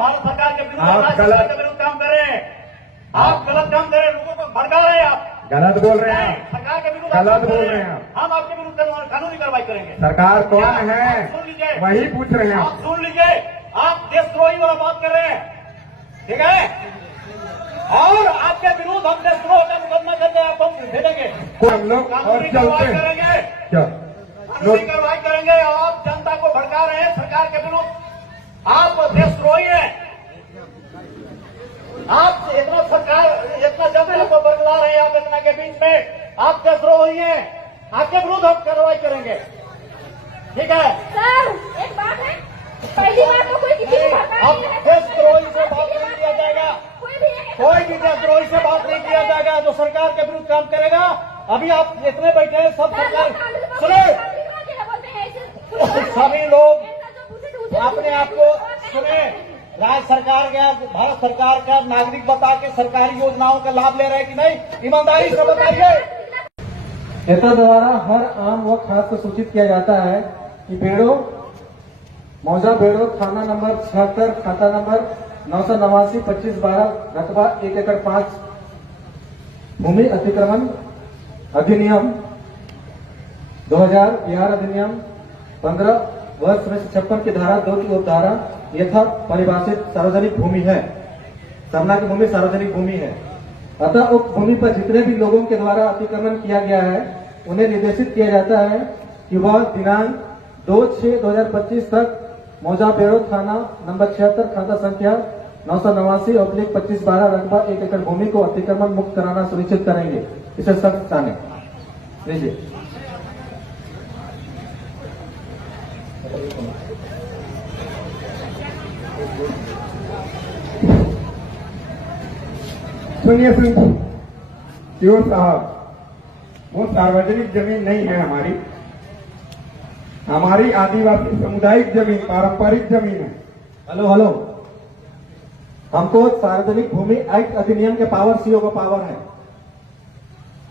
भारत सरकार के विरुद्ध, राज्य सरकार के विरुद्ध काम कर रहे हैं। आप गलत काम कर रहे हैं, लोगों को भड़का रहे हैं, आप गलत बोल रहे हैं, सरकार के विरुद्ध गलत बोल रहे हैं। हम आपके विरुद्ध कानूनी कार्रवाई करेंगे। सरकार कौन है सुन लीजिए, वही पूछ रहे हैं। आप सुन लीजिए, आप देशद्रोही वाला बात कर रहे हैं, ठीक है? और आपके विरुद्ध हम देशद्रोह का मुकदमा करके आपको भेजेंगे, हम लोग और चलते हैं क्या कानूनी कार्रवाई करेंगे। और आप जनता को भड़का रहे हैं सरकार के विरुद्ध, आप देशद्रोही हैं। आप इतना सरकार, इतना जनता को बरगला रहे हैं, आप इतना के बीच में आप देशद्रोही हैं। आपके विरुद्ध हम कार्रवाई करेंगे, ठीक है? सर एक बात है, पहली बार तो कोई किसी को अब देशद्रोही से बात नहीं किया जाएगा, कोई भी देशद्रोही से बात नहीं किया जाएगा जो सरकार के विरुद्ध काम करेगा। अभी आप इतने बैठे हैं, सब सरकार सुने, सभी लोग अपने आप को सुने, राज्य सरकार का, भारत सरकार का नागरिक बता के सरकारी योजनाओं का लाभ ले रहे हैं कि नहीं, ईमानदारी से बताइए। क्षेत्र द्वारा हर आम व खास को सूचित किया जाता है कि बेड़ो मौजा बेड़ो थाना नंबर 76 खाता नंबर 989 2512 रकबा 1 एकड़ 5 भूमि अतिक्रमण अधिनियम 2000 बिहार अधिनियम 15 वर्ष 56 की धारा 2 की उपधारा यथा परिभाषित सार्वजनिक भूमि है। सरना की भूमि सार्वजनिक भूमि है। अतः उक्त भूमि पर जितने भी लोगों के द्वारा अतिक्रमण किया गया है उन्हें निर्देशित किया जाता है कि वह दिनांक 2/6/2025 तक मौजा बेड़ो थाना नंबर 76 खाता संख्या 989/2512 रकबा 1 एकड़ भूमि को अतिक्रमण मुक्त कराना सुनिश्चित करेंगे। इसे सख्त जाने लीजिए। सुनिए क्यों साहब, वो सार्वजनिक जमीन नहीं है हमारी, हमारी आदिवासी सामुदायिक जमीन, पारंपरिक जमीन है। हेलो, हमको सार्वजनिक भूमि एक्ट अधिनियम के पावर सीओ का पावर है।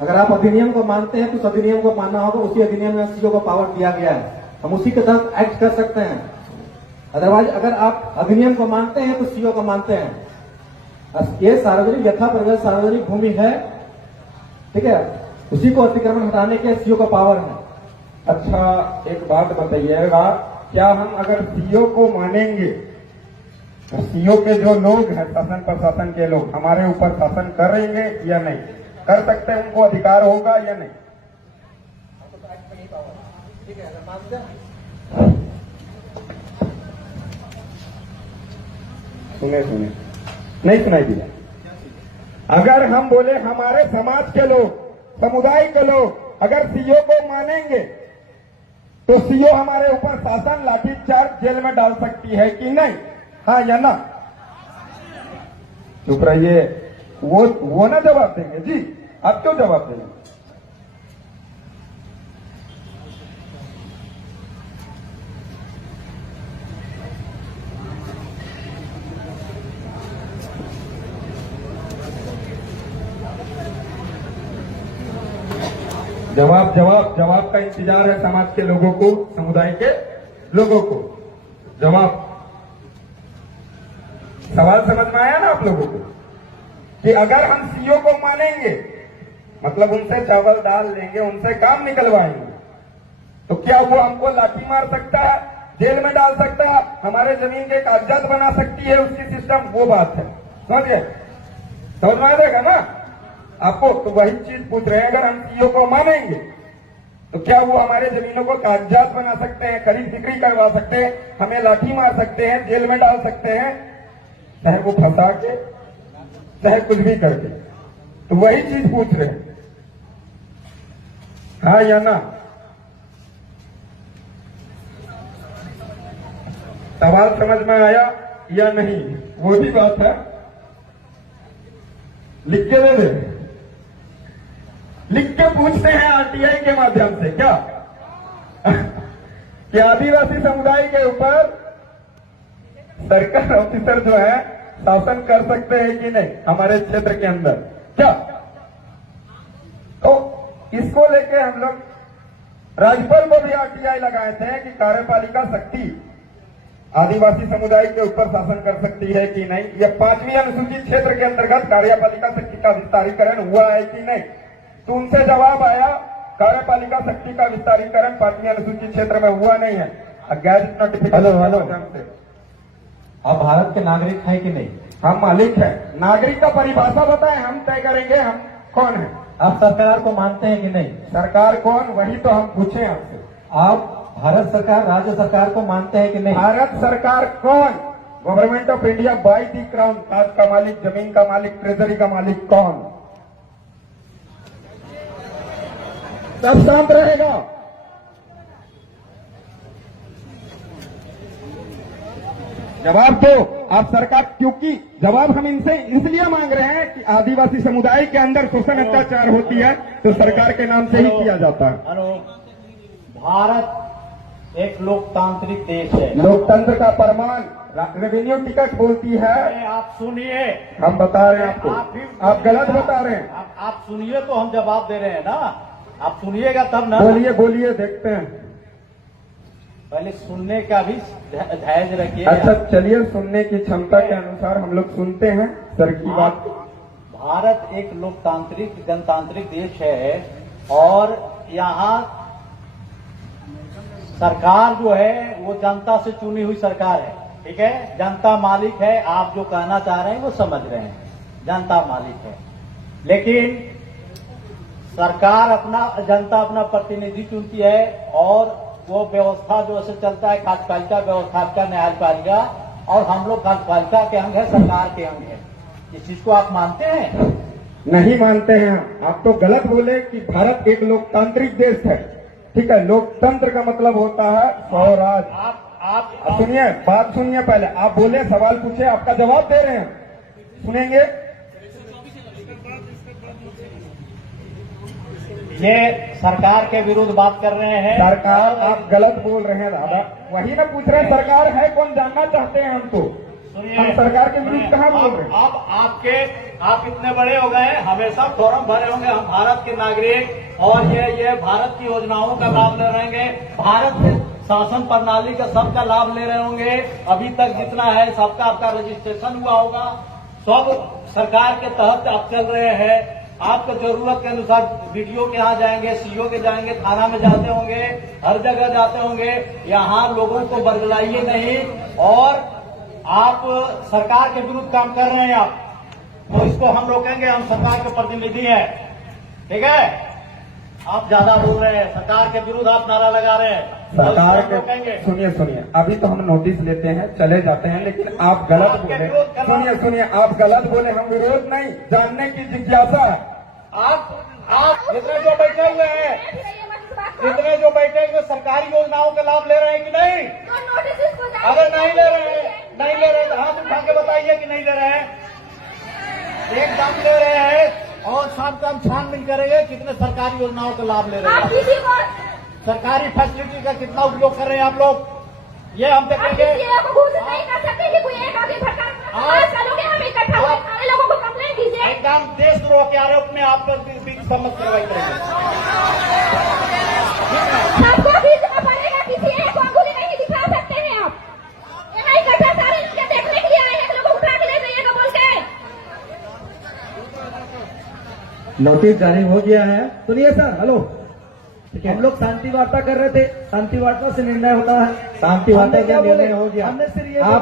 अगर आप अधिनियम को मानते हैं तो उस अधिनियम को मानना होगा, उसी अधिनियम में सीओ का पावर दिया गया है, हम उसी के तहत एक्ट कर सकते हैं। अदरवाइज अगर आप अधिनियम को मानते हैं तो सीओ को मानते हैं। ये सार्वजनिक यथा परिभाषित सार्वजनिक भूमि है, ठीक है, उसी को अतिक्रमण हटाने के सीओ का पावर है। अच्छा एक बात बताइएगा, क्या हम अगर सीओ को मानेंगे तो सीओ के जो लोग हैं, शासन प्रशासन के लोग, हमारे ऊपर शासन करेंगे या नहीं कर सकते, उनको अधिकार होगा या नहीं? सुने नहीं सुनाई दिया। अगर हम बोले हमारे समाज के लोग, समुदाय के लोग अगर सीओ को मानेंगे तो सीओ हमारे ऊपर शासन, लाठीचार्ज, जेल में डाल सकती है कि नहीं? हाँ या ना? चुप रहिए, वो ना जवाब देंगे जी, आप क्यों जवाब देंगे? जवाब का इंतजार है समाज के लोगों को, समुदाय के लोगों को। जवाब, सवाल समझ में आया ना आप लोगों को? कि अगर हम सीओ को मानेंगे, मतलब उनसे चावल दाल लेंगे, उनसे काम निकलवाएंगे, तो क्या वो हमको लाठी मार सकता है, जेल में डाल सकता है, हमारे जमीन के कागजात बना सकती है उसकी सिस्टम? वो बात है, समझिए, समझ में आ जाएगा ना आपको? तो वही चीज पूछ रहे हैं, अगर हम सीओ को मानेंगे तो क्या वो हमारे जमीनों को कागजात बना सकते हैं, खरीद बिक्री करवा सकते हैं, हमें लाठी मार सकते हैं, जेल में डाल सकते हैं, चाहे वो फंसा के, चाहे कुछ भी करके? तो वही चीज पूछ रहे हैं, हाँ या ना? सवाल समझ में आया या नहीं? वो भी बात है, लिख के दे दे, लिख के पूछते हैं आरटीआई के माध्यम से क्या कि आदिवासी समुदाय के ऊपर सरकार ऑफिसर जो है शासन कर सकते हैं कि नहीं हमारे क्षेत्र के अंदर, क्या? तो इसको लेके हम लोग राज्यपाल को भी आरटीआई लगाए थे कि कार्यपालिका शक्ति आदिवासी समुदाय के ऊपर शासन कर सकती है कि नहीं, यह 5वीं अनुसूचित क्षेत्र के अंतर्गत कार्यपालिका शक्ति का विस्तारीकरण हुआ है कि नहीं। तो उनसे जवाब आया कार्यपालिका शक्ति का विस्तारीकरण 5वीं अनुसूचित क्षेत्र में हुआ नहीं है। गैजेट नोटिफिकेशन आप भारत के नागरिक हैं कि नहीं? हम मालिक है। नागरिक का परिभाषा बताएं, हम तय करेंगे हम कौन है। आप सरकार को मानते हैं कि नहीं? सरकार कौन, वही तो हम पूछे आपसे। आप भारत सरकार, राज्य सरकार को मानते हैं कि नहीं? भारत सरकार कौन? Government of India by the crown, ताज का मालिक, जमीन का मालिक, ट्रेजरी का मालिक कौन? सब शांत रहेगा। जवाब दो आप सरकार, क्योंकि जवाब हम इनसे इसलिए मांग रहे हैं कि आदिवासी समुदाय के अंदर शोषण अत्याचार होती है तो सरकार के नाम से ही किया जाता है। भारत एक लोकतांत्रिक देश है। लोकतंत्र का प्रमाण रेवेन्यू टिकट बोलती है। आप सुनिए, हम बता रहे हैं आपको, आप गलत बता रहे हैं। आप सुनिए तो हम जवाब दे रहे हैं ना, आप सुनिएगा तब ना। बोलिए बोलिए, देखते हैं। पहले सुनने का भी धैर्य रखिए। अच्छा चलिए, सुनने की क्षमता के अनुसार हम लोग सुनते हैं सर की बात। भारत एक लोकतांत्रिक जनतांत्रिक देश है और यहाँ सरकार जो है वो जनता से चुनी हुई सरकार है, ठीक है। जनता मालिक है, आप जो कहना चाह रहे हैं वो समझ रहे हैं, जनता मालिक है। लेकिन सरकार जनता अपना प्रतिनिधि चुनती है और वो व्यवस्था जो ऐसे चलता है, कार्यपालिका व्यवस्था का, न्यायपालिका, और हम लोग कार्यपालिका के अंग है, सरकार के अंग है। इस चीज को आप मानते हैं? नहीं मानते हैं। आप तो गलत बोले कि भारत एक लोकतांत्रिक देश है, ठीक है। लोकतंत्र का मतलब होता है स्वराज। आप सुनिए, बात सुनिए पहले। आप बोले, सवाल पूछे, आपका जवाब दे रहे हैं, सुनेंगे। ये सरकार के विरुद्ध बात कर रहे हैं। सरकार, आप गलत बोल रहे हैं दादा। वही ना पूछ रहे हैं, सरकार है कौन, जानना चाहते हैं हम तो। हम सरकार के विरुद्ध कहाँ बोल रहे हैं? अब आप इतने बड़े हो गए, हमेशा फॉर्म भरे होंगे, हम भारत के नागरिक और ये भारत की योजनाओं का लाभ ले रहे होंगे, भारत के शासन प्रणाली का सबका लाभ ले रहे होंगे। अभी तक जितना है सबका आपका रजिस्ट्रेशन हुआ होगा, सब सरकार के तहत आप चल रहे हैं। आपको जरूरत के अनुसार वीडियो के यहाँ जाएंगे, सीओ के जाएंगे, थाना में जाते होंगे, हर जगह जाते होंगे। यहाँ लोगों को बरगलाइए नहीं, और आप सरकार के विरुद्ध काम कर रहे हैं आप, तो इसको हम लोग कहेंगे हम सरकार के प्रतिनिधि हैं, ठीक है। आप ज्यादा बोल रहे हैं, सरकार के विरुद्ध आप नारा लगा रहे हैं, सरकार के। सुनिए, अभी तो हम नोटिस लेते हैं, चले जाते हैं, लेकिन आप गलत बोले। सुनिए, आप गलत बोले, हम विरोध नहीं, जानने की जिज्ञासा है। आप इतने जो बैठे हुए हैं, इतने जो बैठे हुए सरकारी योजनाओं का लाभ ले रहे हैं कि नहीं? अगर नहीं ले रहे हैं तो हाथ उठा के बताइए कि नहीं ले रहे हैं। एकदम ले रहे हैं, और शाम को हम छानबीन करेंगे कितने सरकारी योजनाओं का लाभ ले रहे हैं, सरकारी फैसिलिटी का कितना उपयोग कर रहे हैं आप लोग, ये हम देखेंगे। एकदम देशद्रोह के आरोप में आप लोग समझ कार्रवाई करेंगे। सबको खींचना पड़ेगा, किसी एक को अंगुली नहीं दिखा सकते हैं आप। ये इकट्ठा सारे लोग देखने के लिए आए हैं, लोगों को उठा के ले जाइएगा बोल के। नोटिस जारी हो गया है। सुनिए सर, हेलो, हम लोग शांति वार्ता कर रहे थे, शांति वार्ता से निर्णय होता है। शांति वार्ता का निर्णय हो गया। आप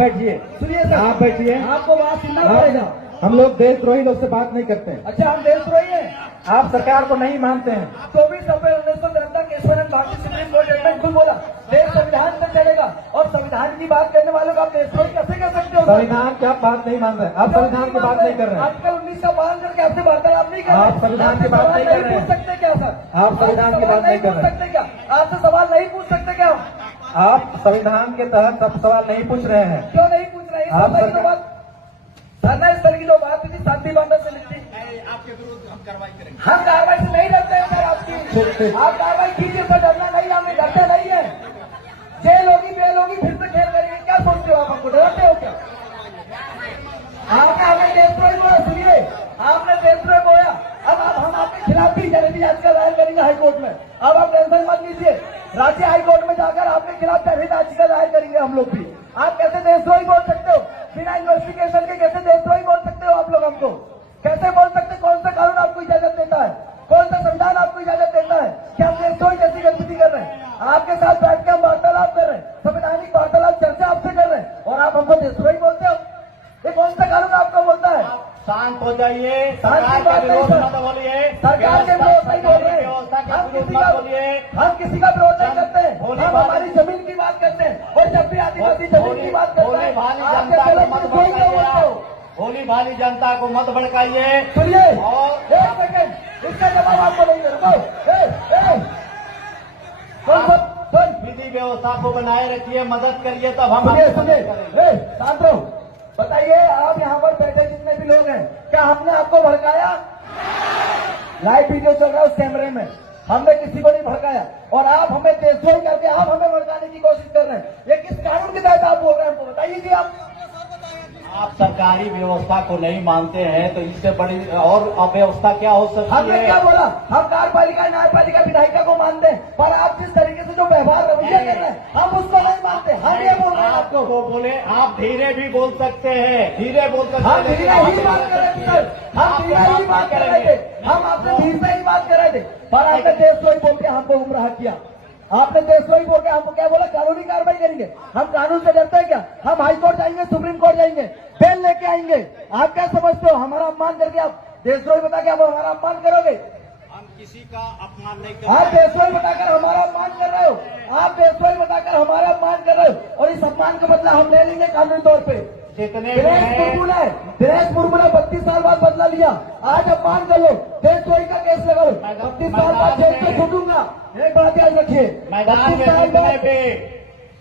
बैठिए, सुनिए सर, आप बैठिए, आपको बात सुनना पड़ेगा। हम लोग देशद्रोही लोग से बात नहीं करते हैं। अच्छा, हम देशद्रोही हैं? आप सरकार को नहीं मानते हैं। 24 अप्रैल 1973 केशवानंद भारतीय सुप्रीम कोर्ट जजमेंट खुद बोला, देश संविधान से चलेगा, और संविधान की बात करने वालों को आप देशद्रोही कैसे कर सकते हो? संविधान की आप बात नहीं मान रहे, आप संविधान की बात नहीं कर रहे हैं। आर्टिकल 19 का पालन करके आपसे वार्तालाप नहीं कर रहे, आप संविधान की बात नहीं कर रहे हैं। पूछ सकते क्या सर? आप संविधान की बात नहीं कर रहे क्या? आपसे सवाल नहीं पूछ सकते क्या? आप संविधान के तहत सब सवाल नहीं पूछ रहे हैं। क्यों नहीं पूछ रहे हैं? धरना स्थल की जो बात थी शांति वार्ता से लिखी, आपके विरुद्ध हम कार्रवाई करेंगे। हम कार्रवाई से नहीं डरते हैं सर आपकी, आप कार्रवाई कीजिए सर, डरना नहीं, हमें डरते नहीं है। जेल होगी, बेल होगी, फिर से खेल करेंगे, क्या सोचते हो आप? हमको डरते हो क्या? आपने हमें देशद्रोही बोला, सुनिए, आपने देशद्रोही बोला, अब हम आपके खिलाफ भी जनहित याचिका दायर करेंगे हाईकोर्ट में। अब आप टेंशन मत लीजिए, राज्य हाईकोर्ट में जाकर आपके खिलाफ जनहित याचिका दायर करेंगे हम लोग भी। आप कैसे देशद्रोही बोल सकते हो? बिना इन्वेस्टिगेशन के कैसे देशद्रोही बोल सकते हो आप लोग हमको? कैसे बोल सकते? कौन सा कानून आपको इजाजत देता है? कौन सा संविधान आपको इजाजत देता है कि हम देशद्रोही जैसी गतिविधि कर रहे हैं? आपके साथ बैठ के हम वार्तालाप कर रहे हैं, संवैधानिक वार्तालाप चर्चा आपसे कर रहे हैं, और आप हमको देशद्रोही बोलते हो? ये कौन सा कानून आपको बोलता है? शांत हो जाइए, शांत सरकार की बात के नहीं विरोध सर। मत बोलिए, सरकार के विरोध नहीं बोल रहे हैं। व्यवस्था के हम विरोध किसी मत का बोलिए। हम किसी का विरोध नहीं करते हैं। भोली हम भाली- हमारी जमीन की बात करते हैं, और जब भी आदिवासी जमीन की बात करते भोली हैं भाली आप जनता कैसे को लोग मत देशद्रोही क्यों बोलते हो? भड़काइए, भोली भाली जनता को मत भड़काइए। सुनिए, और एक सेकंड, इसका जवाब आपको नहीं दे रहा। कौन सा? सुन, विधि व्यवस्था को बनाए रखिए, मदद करिए, तब हम सुनिए आपकी सुनिए, मदद करेंगे। शांत रहो। बताइए, आप यहाँ पर बैठे जितने भी लोग हैं, क्या हमने आपको भड़काया? लाइव वीडियो चल रहा है उस कैमरे में, हमने किसी को नहीं भड़काया, और आप हमें देशद्रोही करके आप हमें भड़काने की कोशिश कर रहे हैं। ये किस कानून के तहत आप बोल रहे हैं, हमको बताइए जी। आप सरकारी व्यवस्था को नहीं मानते हैं तो इससे बड़ी और अव्यवस्था क्या हो सकती हमने है? क्या बोला? हम कार्यपालिका न्यायपालिका विधायिका को मानते हैं, पर आप जिस तरीके से जो व्यवहार रवैया कर रहे हैं हम उसको नहीं मानते। हम ये बोल रहे हैं आपको। आपको बोले, आप धीरे भी बोल सकते हैं, धीरे बोल सकते हम हैं, धीरे ही बात कर रहे थे सर, हम धीरे ही बात कर रहे थे, हम आपसे धीरे से ही बात कर रहे थे, पर आपने देशद्रोही बोल के हमको गुमराह किया। आपने देशद्रोही बोल के हमको क्या बोला? कानूनी कार्रवाई करेंगे। हम कानून से डरते हैं क्या? हम हाई कोर्ट जाएंगे, सुप्रीम कोर्ट जाएंगे, बेल लेके आएंगे। आप क्या समझते हो? हमारा अपमान करके आप देशद्रोही बता के आप हमारा अपमान करोगे? हम किसी का अपमान नहीं आप करते। देशद्रोही बताकर हमारा अपमान कर रहे हो, आप देशद्रोही बताकर हमारा अपमान कर रहे हो, और इस अपमान का बदला हम ले लेंगे कानूनी तौर पे। जितने भी दिनेश हैं, मुर्मू ने 32 साल बाद बदला लिया, आज अपमान कर लो, देशद्रोही का केस लगा लो, 32 साल बाद जेल से छूटूंगा। एक बात याद रखिए, मैदान 32 में साल जितने बाद भी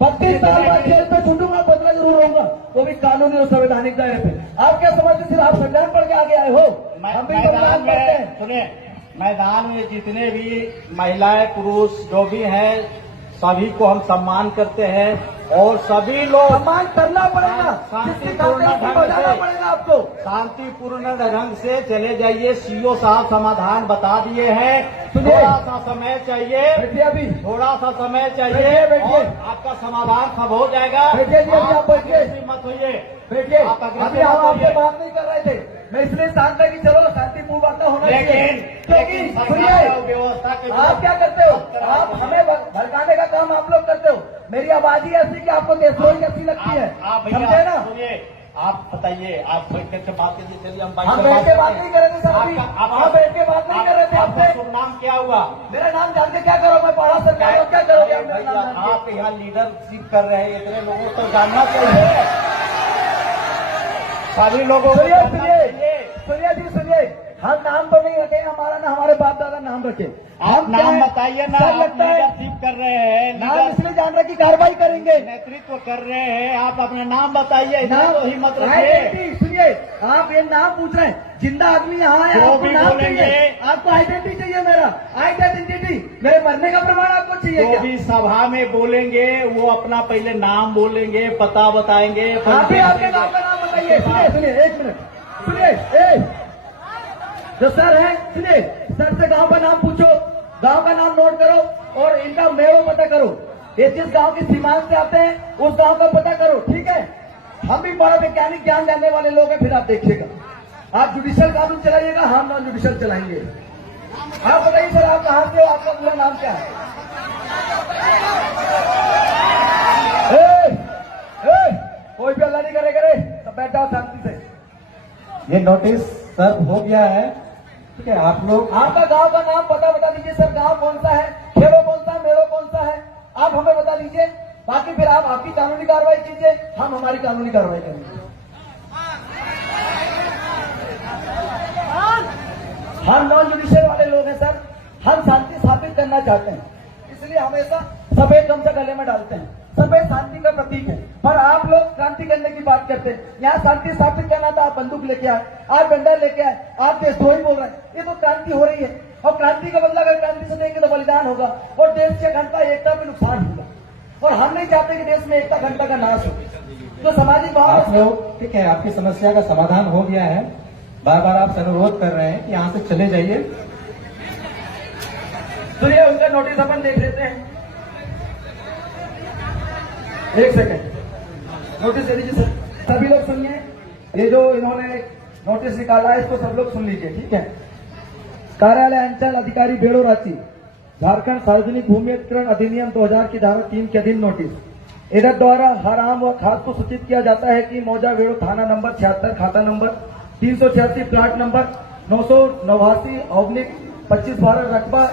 32 साल बाद जेल से छूटूंगा, बदला जरूर होगा, वो भी कानूनी और संवैधानिक दायरे पे। आप क्या समझते? सिर्फ आप संविधान पढ़ के आगे आए हो? हम भी मैदान संविधान पढ़ते हैं। में सुनिए, मैदान में जितने भी महिलाएं पुरुष जो भी हैं सभी को हम सम्मान करते हैं, और सभी लोग सम्मान करना पड़ेगा, जिसके खाते उसको बजाना पड़ेगा आपको। शांतिपूर्ण ढंग से चले जाइए। सीओ साहब समाधान बता दिए हैं, सुनिए। थोड़ा सा समय चाहिए, बैठिए अभी, थोड़ा सा समय चाहिए, बैठिए, बैठिए। और आपका समाधान सब हो जाएगा। बैठिए जी, अभी आप बैठिए। अग्रेसिव मत होइए, देखिए, आप अग्रेसिव अभी हम मत आपसे होइए। बात नहीं कर रहे थे, मैं इसलिए शांत है कि चलो शांतिपूर्ण वार्ता होना चाहिए। लेकिन सरकार सुनिए, और व्यवस्था के आप क्या करते हो? आप हमें भड़काने का काम आप लोग करते हो। मेरी आवाज ही ऐसी कि आपको देशद्रोही कैसी लगती है, आप समझे भैया ना? सुनिए, आप बताइए, आप बैठ करके बात कीजिए। चलिए हम हम बैठ के बात नहीं कर रहे थे सर, अभी आप बैठ के बात नहीं कर रहे थे आपका आपसे। शुभ नाम क्या हुआ? मेरा नाम जान के क्या करो? मैं पढ़ा सरकार को क्या करोगे आप मेरा नाम जान के? आप यहाँ लीडरशिप कर रहे हैं, इतने लोगों को जानना चाहिए, सभी लोगों को सुनिए जानना सुनिए चाहिए। सुनिए जी सुनिए, हम नाम तो नहीं रखे, हमारा ना हमारे बाप दादा नाम रखे। आप क्या नाम है? बताइए ना, सर आप लगता है लीडरशिप कर रहे हैं, नाम इसलिए जान रहे कि कार्रवाई करेंगे। नेतृत्व कर रहे हैं, आप अपना नाम बताइए, इतना नाम तो हिम्मत रखिए। आइडेंटिटी, सुनिए, आप ये नाम पूछ रहे हैं, जिंदा आदमी यहाँ है, जो आपको भी नाम बोलेंगे। चाहिए, आपको आइडेंटिटी चाहिए। मेरा आइडेंटिटी, मेरे मरने का प्रमाण आपको चाहिए जो क्या? भी सभा में बोलेंगे वो अपना पहले नाम बोलेंगे, पता बताएंगे। आप ही आपके गाँव का नाम बताइए। सुनिए सुनिए, एक मिनट सुनिए, जो सर है, सुनिए, सर से गांव का नाम पूछो, गांव का नाम नोट करो, और इनका मेड़ो पता करो। ये जिस गांव की सीमांत से आते हैं उस गांव का पता करो, ठीक है? हम भी बड़ा वैज्ञानिक ज्ञान जानने वाले लोग हैं, फिर आप देखिएगा। आप जुडिशियल कानून चलाइएगा, हम नॉन जुडिशियल चलाएंगे। आप बताइए सर, आप कहाँ से हो? आपका पूरा नाम क्या है? कोई भी अल्लाह नहीं करे, सब बैठ जाओ शांति से। ये नोटिस सर्व हो गया है, ठीक है? आप लोग आपका गांव का नाम पता बता दीजिए सर, गांव कौन सा है, खेड़ो कौन सा है, मेड़ो कौन सा है, आप हमें बता दीजिए। बाकी फिर आप आपकी कानूनी कार्रवाई कीजिए, हम हमारी कानूनी कार्रवाई करेंगे। हम नॉन जुडिशियल वाले लोग हैं सर, हम शांति स्थापित करना चाहते हैं, इसलिए हमेशा सफेद गमछा गले में डालते हैं। सफेद शांति का प्रतीक है, पर आप लोग क्रांति करने की बात करते हैं। यहाँ शांति स्थापित करना था, आप बंदूक लेके आए, आप डंडा लेके आए, आप देशद्रोही बोल रहे हैं। ये तो क्रांति हो रही है, और क्रांति का बदला अगर क्रांति से देंगे तो बलिदान होगा, और देश की अखंडता एकता में नुकसान होगा, और हम नहीं चाहते कि देश में एकता अखंडता का नाश हो। तो सामाजिक आप भाव, लोग, ठीक है, आपकी समस्या का समाधान हो गया है। बार बार आप अनुरोध कर रहे हैं कि यहाँ से चले जाइए। सुनिए, उनका नोटिस अपन देख लेते हैं। एक सेकंड, नोटिस दे दीजिए सर। सभी लोग सुनिए, ये जो इन्होंने नोटिस निकाला है इसको सब लोग सुन लीजिए, ठीक है। कार्यालय अंचल अधिकारी बेड़ो रांची, झारखंड सार्वजनिक भूमि अधिग्रहण अधिनियम 2000 की धारा 3 के अधीन नोटिस। इधर द्वारा हर आम व खास को सूचित किया जाता है कि मौजा बेड़ो थाना नंबर 76, खाता नंबर 386, प्लाट नंबर 989/25/12, रकबा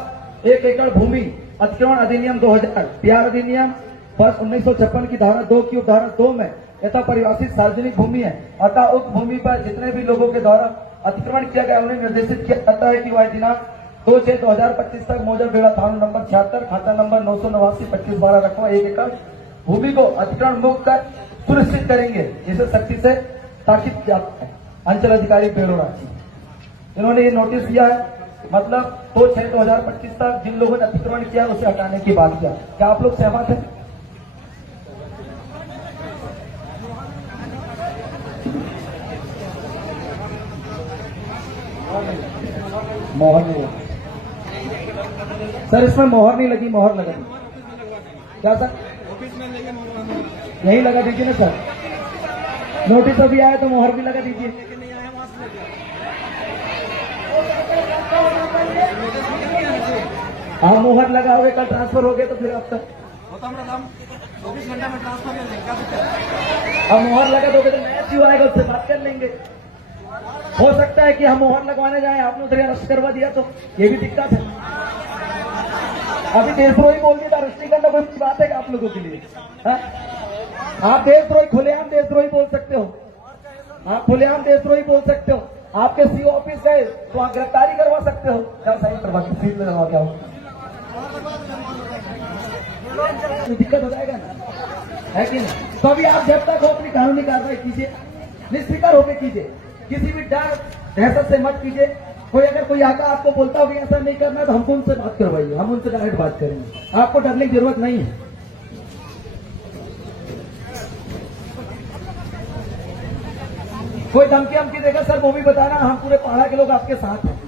1 एकड़ भूमि अतिक्रमण अधिनियम 2000, बिहार अधिनियम वर्ष 1956 की धारा 2 की उपधारा 2 में यथा परिभाषित सार्वजनिक भूमि है। अतः उक्त भूमि पर जितने भी लोगों के द्वारा अतिक्रमण किया गया उन्हें निर्देशित किया जाता है कि वह दिनांक 2/6/2025 तक मौजा बेड़ा थाना नंबर 76, खाता नंबर 989/25/12, रकबा 1 एकड़ भूमि को अतिक्रमण मुक्त कर सुनिश्चित करेंगे। इसे सख्ती से ताकीद किया है। अंचल अधिकारी बेड़ो रांची, इन्होंने ये नोटिस दिया है, मतलब 2/6/2025 तक जिन लोगों ने अतिक्रमण किया उसे हटाने की बात किया। क्या आप लोग सहमत हैं? मोहर नहीं लगी सर, इसमें मोहर नहीं लगी, मोहर लगा क्या सर? यही लगा दीजिए ना सर, नोटिस अभी आया तो मोहर भी लगा दीजिए। हाँ, मोहर लगा हुए, कल ट्रांसफर हो गए तो फिर अब तक 24 घंटा में ट्रांसफर कर लेंगे। अब मोहर लगा दोगे तो नया क्यों आएगा, उससे बात कर लेंगे। हो सकता है कि हम मोहर लगवाने जाएं, आपने उधर अरेस्ट करवा दिया तो ये भी दिक्कत है। अभी देशद्रोही बोल दिया, अरेस्ट नहीं करना कोई बात है आप लोगों के लिए? हा? आप देशद्रोही, खुलेआम देशद्रोही बोल सकते हो, आप खुलेआम देशद्रोही बोल सकते हो। आपके सीओ ऑफिस गए तो आप गिरफ्तारी करवा सकते हो, क्या सही करवा सीट में लगवा, क्या हो दिक्कत हो जाएगा ना, है कि नहीं? तो अभी आप जब तक हो अपनी कानूनी कार्रवाई कीजिए, निष्फिक्र होकर कीजिए, किसी भी डर दहशत से मत कीजिए। कोई अगर कोई आका आपको बोलता हो कि ऐसा नहीं करना है तो हमको उनसे बात करवाइए, हम उनसे डायरेक्ट बात करेंगे, आपको डरने की जरूरत नहीं है। कोई धमकी हमकी देगा सर वो भी बताना, हम पूरे पहाड़ा के लोग आपके साथ हैं।